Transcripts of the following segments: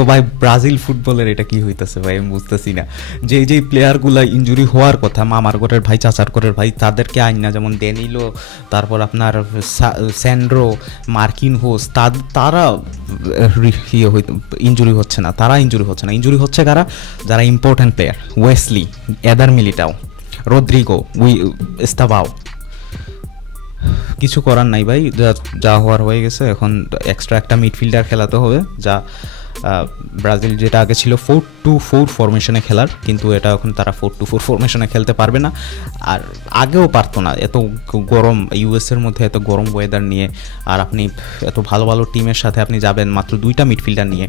তো ভাই ব্রাজিল ফুটবলের এটা কি হইতেছে ভাই, আমি বুঝতেছি না। যেই প্লেয়ারগুলা ইনজুরি হওয়ার কথা, মামার ঘরের ভাই চাচার ঘরের ভাই, তাদেরকে আইন না, যেমন ডেনিলো, তারপর আপনার স্যান্ড্রো, মার্কিন হোস, তারা ইনজুরি হচ্ছে না, ইনজুরি হচ্ছে কারা, যারা important player, Wesley, Eder Militao, Rodrigo, Estevao. কিছু করার নাই ভাই, যা হওয়ার হয়ে গেছে। এখন এক্সট্রা একটা মিডফিল্ডার খেলাতে হবে, যা ব্রাজিল যেটা আগে ছিল 4-2-4 ফরমেশনে খেলার, কিন্তু এটা এখন তারা 4-2-4 ফরমেশনে খেলতে পারবে না। আর আগেও পারতো না, এত গরম ইউএসের মধ্যে, এত গরম ওয়েদার নিয়ে, আর আপনি এত ভালো ভালো টিমের সাথে আপনি যাবেন মাত্র 2টা মিডফিল্ডার নিয়ে,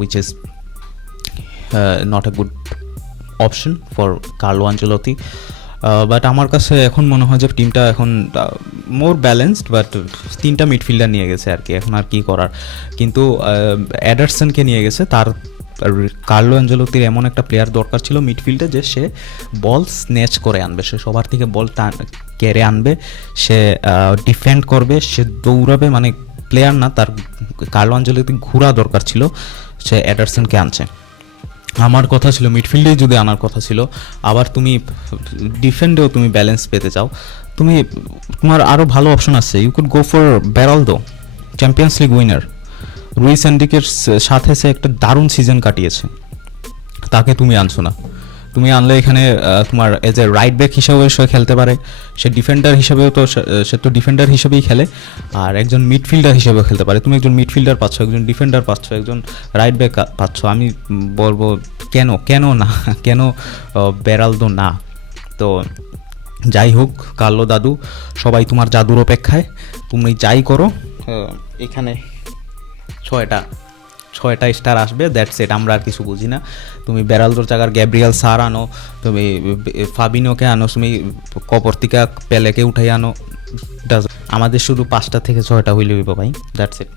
which is not a good option for Carlo Ancelotti. But আমার কাছে এখন মনে হয় যে টিমটা এখন মোর ব্যালেন্সড, বাট 3টা মিডফিল্ডার নিয়ে গেছে আর কি, এখন আর কি করার। কিন্তু এডারসনকে নিয়ে গেছে, তার কার্লো আনচেলত্তির এমন একটা প্লেয়ার দরকার ছিল মিডফিল্ডে, যে সে বল স্ন্যাচ করে আনবে, সে সবার থেকে বল কেড়ে আনবে, সে ডিফেন্ড করবে, সে দৌড়াবে, মানে প্লেয়ার না, তার কার্লো আনচেলত্তি ঘোরা দরকার ছিল, সে এডারসনকে আনছে। আমার কথা ছিল মিডফিল্ডেই যদি আনার কথা ছিল। আবার তুমি ডিফেন্ডেও তুমি ব্যালেন্স পেতে চাও, তোমার আরও ভালো অপশন আছে। You could go for Beraldo, champions league winner, Luis এনরিকের সাথে সে একটা দারুণ সিজন কাটিয়েছে, তাকে তুমি আনছো না। তুমি আনলে এখানে তোমার এজ এ রাইট ব্যাক হিসাবেও সে খেলতে পারে, সে ডিফেন্ডার হিসাবেও তো, সে তো ডিফেন্ডার হিসেবেই খেলে, আর একজন মিডফিল্ডার হিসেবেও খেলতে পারে। তুমি একজন মিডফিল্ডার পাচ্ছ, একজন ডিফেন্ডার পাচ্ছ, একজন রাইট ব্যাক পাচ্ছ। আমি বলবো কেন না, কেন বেরালদো না। তো যাই হোক, কার্লো দাদু, সবাই তোমার জাদুর অপেক্ষায়, তুমি যাই করো, এখানে ছয়টা স্টার আসবে, দ্যাটস ইট। আমরা আর কিছু বুঝি না। তুমি বেরালদোর জায়গার গ্যাব্রিয়াল সার আনো, তুমি ফাবিনোকে আনো, তুমি কপর্তিকা পেলেকে উঠাই আনো, আমাদের শুধু 5টা থেকে 6টা হইলে হইব ভাই, দ্যাটস ইট।